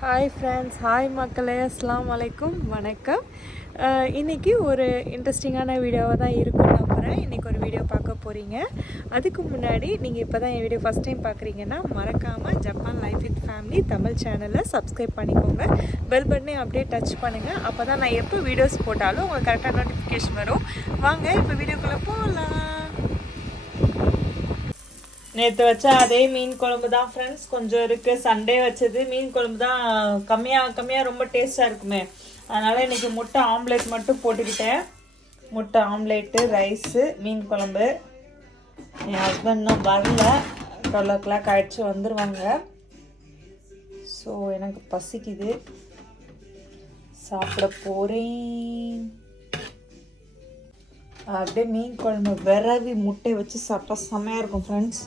Hi friends, hi மக்களே, அஸ்ஸலாமு அலைக்கும், வணக்கம். இன்றைக்கி ஒரு இன்ட்ரெஸ்டிங்கான வீடியோவாக தான் இருக்கும்னு நம்புகிறேன். இன்றைக்கி ஒரு வீடியோ பார்க்க போகிறீங்க. அதுக்கு முன்னாடி நீங்கள் இப்போ தான் என் வீடியோ ஃபஸ்ட் டைம் பார்க்குறீங்கன்னா மறக்காமல் Japan life with family Tamil சேனலை சப்ஸ்கிரைப் பண்ணிக்கோங்க. பெல் பட்டனை அப்படியே டச் பண்ணுங்கள். அப்போ தான் நான் எப்போ வீடியோஸ் போட்டாலும் உங்களுக்கு கரெக்டாக நோட்டிஃபிகேஷன் வரும். வாங்க இப்போ வீடியோக்குள்ளே போகலாம். நேற்று வச்ச அதே மீன் குழம்பு தான் ஃப்ரெண்ட்ஸ், கொஞ்சம் இருக்குது. சண்டே வச்சது மீன் குழம்பு தான் கம்மியாக ரொம்ப டேஸ்ட்டாக இருக்குமே. அதனால் இன்றைக்கி முட்டை ஆம்லேட் மட்டும் போட்டுக்கிட்டேன். முட்டை ஆம்லேட்டு, ரைஸு, மீன் குழம்பு. என் ஹஸ்பண்ட் இன்னும் வரல, 12 ஆயிடுச்சு, வந்துடுவாங்க. ஸோ எனக்கு பசிக்குது, சாப்பிட போகிறேன். அப்படியே மீன் குழம்பு விரவி முட்டை வச்சு சாப்பிட்டா செம்மையாக இருக்கும் ஃப்ரெண்ட்ஸ்.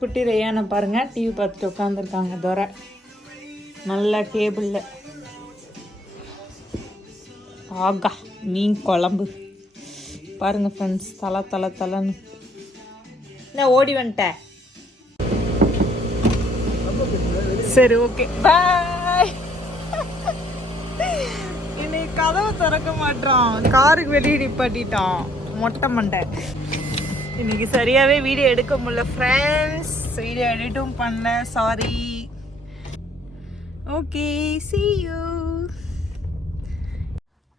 குட்டி ரெய்யானை பாருங்கள், டிவி பார்த்துட்டு உட்காந்துருக்காங்க. துரை நல்லா டேபிளில். ஆகா, மீன் குழம்பு பாருங்கள் ஃப்ரெண்ட்ஸ், தலைன்னு. நான் ஓடி வந்துட்டேன். சரி, ஓகே, பாய். இன்னைக்கு கதவை திறக்க மாட்டான், காருக்கு வெளியே நிப்பாட்டிட்டான் மொட்டை மண்டை. இன்னைக்கு சரியாகவே வீடியோ எடுக்க முடியல ஃப்ரெண்ட்ஸ், வீடியோ எடிட்டும் பண்ணல, சாரி. Okay, see you.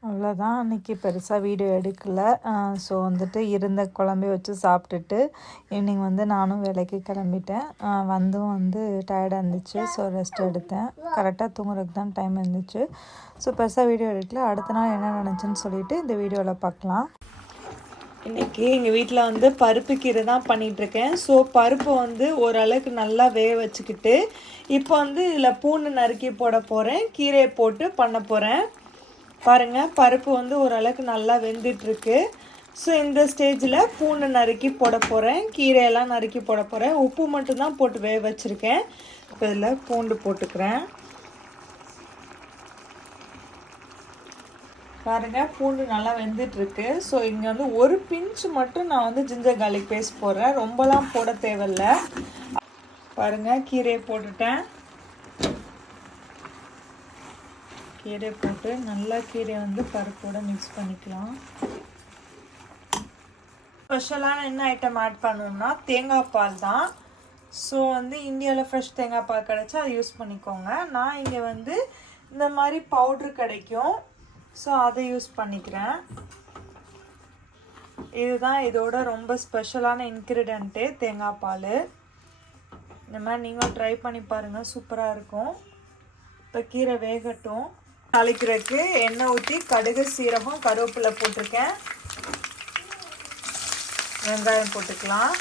அவ்வளோதான், அன்றைக்கி பெருசாக வீடியோ எடுக்கலை. ஸோ வந்துட்டு இருந்த குழம்பு வச்சு சாப்பிட்டுட்டு ஈவினிங் வந்து நானும் வேலைக்கு கிளம்பிட்டேன். வந்து டயர்டாக இருந்துச்சு, ஸோ ரெஸ்ட் எடுத்தேன். கரெக்டாக தூங்குறதுக்கு தான் டைம் இருந்துச்சு. ஸோ பெருசாக வீடியோ எடுக்கல. அடுத்த நாள் என்ன நினச்சுன்னு சொல்லிவிட்டு இந்த வீடியோவில் பார்க்கலாம். இன்றைக்கி எங்கள் வீட்டில் வந்து பருப்பு கீரை தான் பண்ணிகிட்ருக்கேன். ஸோ பருப்பை வந்து ஓரளவுக்கு நல்லா வேக வச்சுக்கிட்டு இப்போ வந்து இதில் பூண்டு நறுக்கி போட போகிறேன். கீரையை போட்டு பண்ண போகிறேன். பாருங்கள், பருப்பு வந்து ஓரளவுக்கு நல்லா வெந்துட்டுருக்கு. ஸோ இந்த ஸ்டேஜில் பூண்டு நறுக்கி போட போகிறேன், கீரையெல்லாம் நறுக்கி போட போகிறேன். உப்பு மட்டும்தான் போட்டு வேக வச்சுருக்கேன். இப்போ இதில் பூண்டு போட்டுக்கிறேன். பாருங்கள், பூண்டு நல்லா வெந்துட்டுருக்கு. ஸோ இங்கே வந்து ஒரு பிஞ்சு மட்டும் நான் வந்து ஜிஞ்சர் கார்லிக் பேஸ்ட் போடுறேன், ரொம்பலாம் போட தேவையில்ல. பாருங்கள், கீரையை போட்டுட்டேன். கீரை போட்டு நல்லா கீரையை வந்து பருப்போடு மிக்ஸ் பண்ணிக்கலாம். ஸ்பெஷலான என்ன ஐட்டம் ஆட் பண்ணணும்னா தேங்காய் பால் தான். ஸோ வந்து இந்தியாவில் ஃப்ரெஷ் தேங்காய் பால் கிடச்சா அதை யூஸ் பண்ணிக்கோங்க. நான் இங்கே வந்து இந்த மாதிரி பவுட்ரு கிடைக்கும், ஸோ அதை யூஸ் பண்ணிக்கிறேன். இதுதான் இதோட ரொம்ப ஸ்பெஷலான இன்க்ரீடியண்ட்டு, தேங்காய் பால். இந்த மாதிரி நீங்களும் ட்ரை பண்ணி பாருங்கள், சூப்பராக இருக்கும். இப்போ கீரை வேகட்டும். தாளிக்கிறதுக்கு எண்ணெய் ஊற்றி கடுகு, சீரகம், கருவேப்பிலை போட்டிருக்கேன். வெங்காயம் போட்டுக்கலாம்.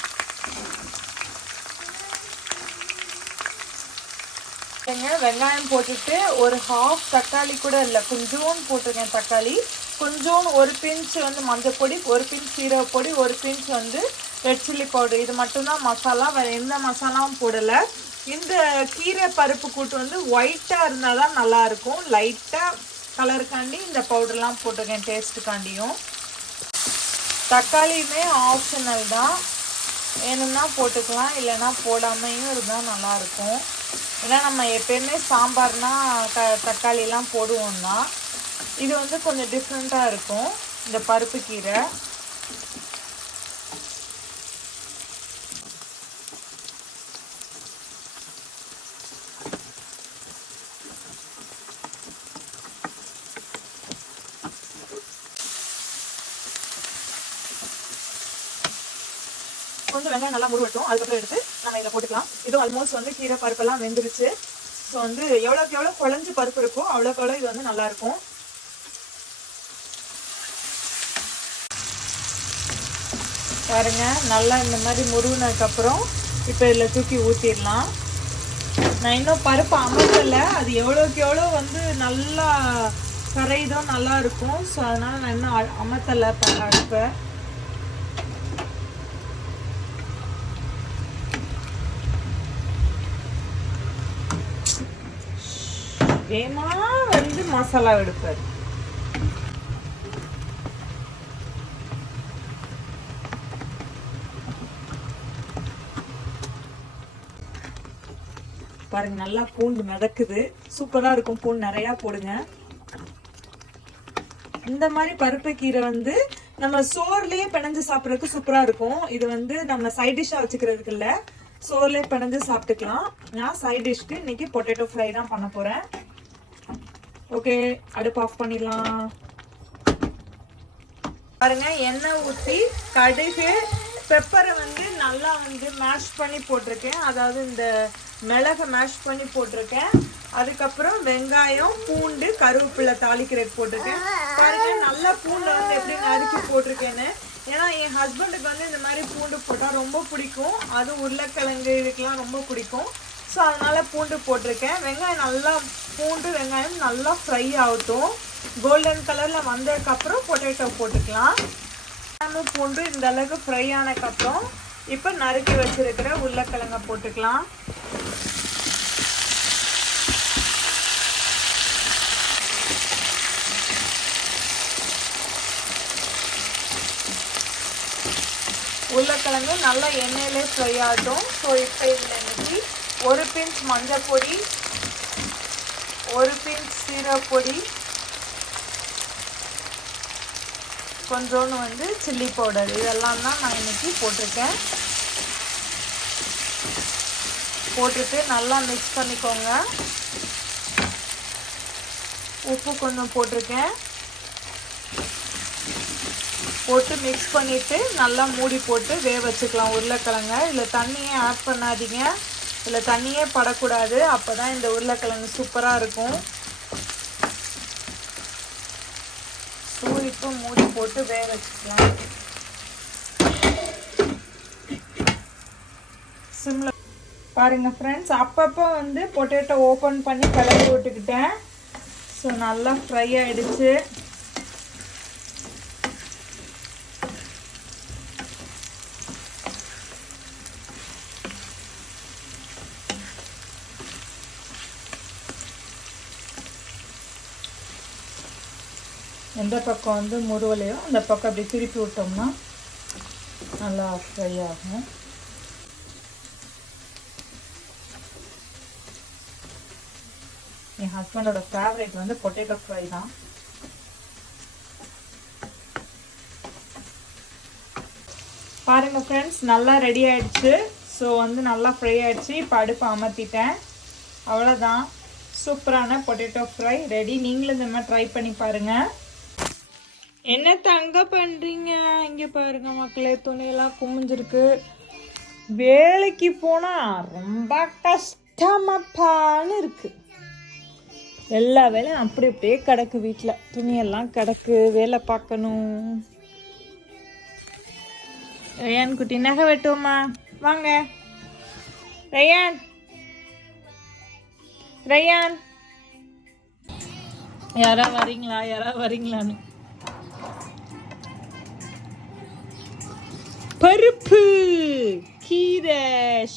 வெங்காயம் போட்டுட்டு ஒரு ஹாஃப் தக்காளி கூட இல்லை, கொஞ்சோன்னு போட்டிருக்கேன் தக்காளி. கொஞ்சோன்னு ஒரு பிஞ்ச் வந்து மஞ்சள் பொடி, ஒரு பிஞ்ச் சீரக பொடி, ஒரு பிஞ்ச் வந்து ரெட் சில்லி பவுடர். இது மட்டும்தான் மசாலா, வேறு எந்த மசாலாவும் போடலை. இந்த கீரை பருப்பு கூட்டு வந்து ஒயிட்டாக இருந்தால் தான் நல்லாயிருக்கும். லைட்டாக கலருக்காண்டி இந்த பவுடர்லாம் போட்டிருக்கேன், டேஸ்ட்டுக்காண்டியும். தக்காளியுமே ஆப்ஷனல் தான், வேணும்னா போட்டுக்கலாம், இல்லைன்னா போடாமையும் இருந்தால் நல்லாயிருக்கும். ஏன்னா நம்ம எப்பயுமே சாம்பார்னா தக்காளிலாம் போடுவோம்னா, இது வந்து கொஞ்சம் டிஃப்ரெண்ட்டாக இருக்கும் இந்த பருப்பு கீரை. கொஞ்சம் வெங்காயம் நல்லா முருகட்டும், அதுக்கப்புறம் எடுத்து நம்ம இதில் போட்டுக்கலாம். இது ஆல்மோஸ்ட் வந்து கீரை பருப்பெல்லாம் வெந்துருச்சு. ஸோ வந்து எவ்வளோக்கு எவ்வளோ குழஞ்சு பருப்பு இருக்கோ அவ்வளோக்கு எவ்வளோ இது வந்து நல்லாயிருக்கும். பாருங்கள், நல்லா இந்த மாதிரி முருகினதுக்கப்புறம் இப்போ இதில் தூக்கி ஊற்றிடலாம். நான் இன்னும் பருப்பு அமர்த்தலை, அது எவ்வளோக்கு எவ்வளோ வந்து நல்லா கரைதோ நல்லா இருக்கும். ஸோ அதனால் நான் இன்னும் அமர்த்தலை அடுப்பை. ஏமா வந்து மசாலா எடுப்பார். பாருங்க நல்லா பூண்டு மிதக்குது. சூப்பராக இருக்கும். பூண்டு நிறையா போடுங்க. இந்த மாதிரி பருப்பு கீரை வந்து நம்ம சோர்லேயே பிணைஞ்சு சாப்பிட்றதுக்கு சூப்பராக இருக்கும். இது வந்து நம்ம சைட் டிஷ்ஷாக வச்சுக்கிறதுக்கு இல்லை, சோர்லேயே பிணைஞ்சு சாப்பிட்டுக்கலாம். நான் சைட் டிஷ்க்கு இன்னைக்கு பொட்டேட்டோ ஃப்ரை தான் பண்ண போகிறேன். ஓகே, அடுப்பு ஆஃப் பண்ணிடலாம். பாருங்க, எண்ணெய் ஊற்றி கடுகு பெப்பரை வந்து நல்லா வந்து மேஷ் பண்ணி போட்டிருக்கேன். அதாவது இந்த மிளகை மேஷ் பண்ணி போட்டிருக்கேன். அதுக்கப்புறம் வெங்காயம், பூண்டு, கருவேப்பிலை தாளிக்கிறதுக்கு போட்டிருக்கேன். பாருங்க நல்லா பூண்டை வந்து எப்படி நறுக்கி போட்டிருக்கேன்னு. ஏன்னா என் ஹஸ்பண்டுக்கு வந்து இந்த மாதிரி பூண்டு போட்டால் ரொம்ப பிடிக்கும். அதுவும் உருளைக்கிழங்கு இதுக்கெல்லாம் ரொம்ப பிடிக்கும். ஸோ அதனால் பூண்டு போட்டிருக்கேன். வெங்காயம் நல்லா பூண்டு வெங்காயம் நல்லா ஃப்ரை ஆகட்டும். கோல்டன் கலரில் வந்ததுக்கப்புறம் பொட்டேட்டோ போட்டுக்கலாம். பூண்டு இந்த அளவுக்கு ஃப்ரை ஆனதுக்கப்புறம் இப்போ நறுக்கி வச்சிருக்கிற உருளைக்கிழங்க போட்டுக்கலாம். உருளைக்கிழங்கு நல்லா எண்ணெயிலே ஃப்ரை ஆகட்டும். ஸோ இப்போ இதில் இன்னைக்கு 1 பிஞ்ச் மஞ்சள் பொடி, 1 பிஞ்ச் சீரகப்பொடி, கொஞ்சோன்னு வந்து சில்லி பவுடர், இதெல்லாம் தான் நான் இன்னைக்கு போட்டிருக்கேன். போட்டுட்டு நல்லா மிக்ஸ் பண்ணிக்கோங்க. உப்பு கொஞ்சம் போட்டிருக்கேன். போட்டு மிக்ஸ் பண்ணிவிட்டு நல்லா மூடி போட்டு வேக வச்சுக்கலாம் உருளைக்கிழங்க. இதில் தண்ணியே ஆட் பண்ணாதீங்க. இதில் தண்ணியே படக்கூடாது. அப்போ தான் இந்த உருளைக்கிழங்கு சூப்பராக இருக்கும். இப்போ மூடி போட்டு வேக வச்சுக்கலாம். சிம்ல பாருங்க ஃப்ரெண்ட்ஸ், அப்பப்போ வந்து பொட்டேட்டோ ஓப்பன் பண்ணி கிளறி விட்டுக்கிட்டேன். ஸோ நல்லா ஃப்ரை ஆகிடுச்சு. எந்த பக்கம் வந்து முருவலையோ அந்த பக்கம் அப்படி திருப்பி விட்டோம்னா நல்லா ஃப்ரை ஆகும். என் ஹஸ்பண்டோட ஃபேவரேட் வந்து பொட்டேட்டோ ஃப்ரை தான். பாருங்கள் ஃப்ரெண்ட்ஸ், நல்லா ரெடி ஆகிடுச்சு. ஸோ வந்து நல்லா ஃப்ரை ஆகிடுச்சு. இப்போ அடுப்பு அமர்த்திட்டேன். அவ்வளோதான், சூப்பரான பொட்டேட்டோ ஃப்ரை ரெடி. நீங்களும் இந்த மாதிரி ட்ரை பண்ணி பாருங்கள். என்ன தங்க பண்ணுறீங்க? இங்கே பாருங்க மக்களே, துணியெல்லாம் குமிஞ்சிருக்கு. வேலைக்கு போனால் ரொம்ப கஷ்டமாப்பான்னு இருக்குது. எல்லா வேலையும் அப்படி அப்படியே கிடக்கு. வீட்டில் துணியெல்லாம் கிடக்கு, வேலை பார்க்கணும். ரயான் குட்டி நகை வெட்டுவோமா? வாங்க ரயான். ரயான், யாரா வரீங்களான்னு. பருப்பு கீரை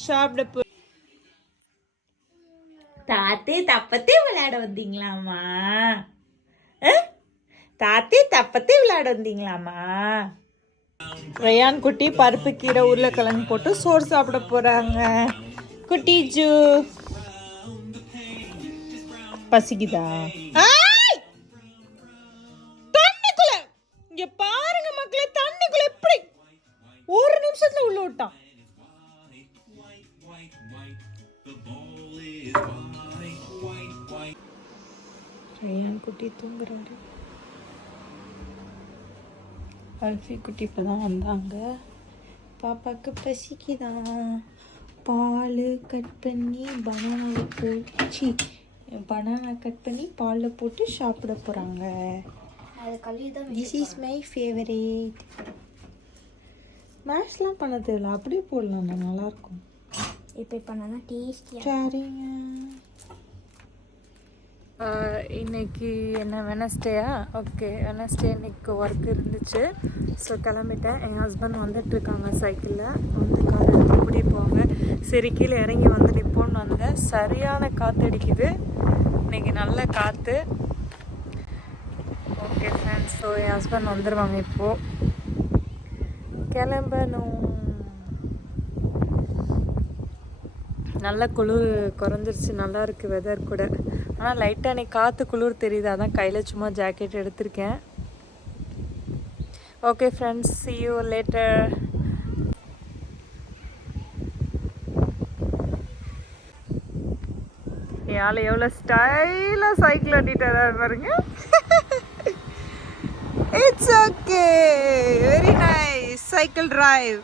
சாப்பிட தாத்தே தப்பத்தே விளையாட வந்தீங்களாமா? தாத்தே தப்பத்தே விளையாட வந்தீங்களாமா? ரயான் குட்டி பருப்பு கீரை உருளைக்கிழங்கு போட்டு சோறு சாப்பிட போறாங்க. குட்டி ஜூ பசிக்குதா? தண்ணிக்குள்ள இங்க பாருங்க மக்களே, தண்ணிக்குள்ள எப்படி ஒரு நிமிஷத்துல உள்ள விட்டான். ரயான் குட்டி தூங்குறாரு. அல்ஃபி குட்டி இப்பதான் வந்தாங்க. பாப்பாக்கு பசிக்குதான். பால் கட் பண்ணி பனானா கட் பண்ணி பாலில் போட்டு சாப்பிட போகிறாங்க. This is my favourite. மேஷ்லாம் பண்ண தேவையில்ல, அப்படியே போடலாம், நல்லாயிருக்கும். இப்போ பண்ணால் டேஸ்டியாக. சரிங்க. இன்னைக்கு என்ன வெனஸ்டேயா? ஓகே, வெனஸ்டே இன்னைக்கு ஒர்க் இருந்துச்சு. ஸோ கிளம்பிட்டேன். என் ஹஸ்பண்ட் வந்துட்டுருக்காங்க சைக்கிளில். வந்து கார் எடுத்து கூட்டி போவாங்க. சரி கீழே இறங்கி வந்து நிற்போன்னு வந்தேன். சரியான காற்று அடிக்குது இன்னைக்கு, நல்ல காற்று. ஓகே ஃப்ரெண்ட்ஸ், ஸோ என் ஹஸ்பண்ட் வந்துடுவாங்க. இப்போது கிளம்பணும். நல்ல குளிர் குறைஞ்சிருச்சு, நல்லா இருக்குது வெதர் கூட. ஆனால் லைட்டாக எனக்கு காற்று குளிர் தெரியுது, அதான் கையில் சும்மா ஜாக்கெட் எடுத்திருக்கேன். Okay friends, see you later. யாழ் எவ்வளோ ஸ்டைலாக சைக்கிள் ஓட்டிட்டு வராரு பாருங்க. It's okay, very nice cycle drive.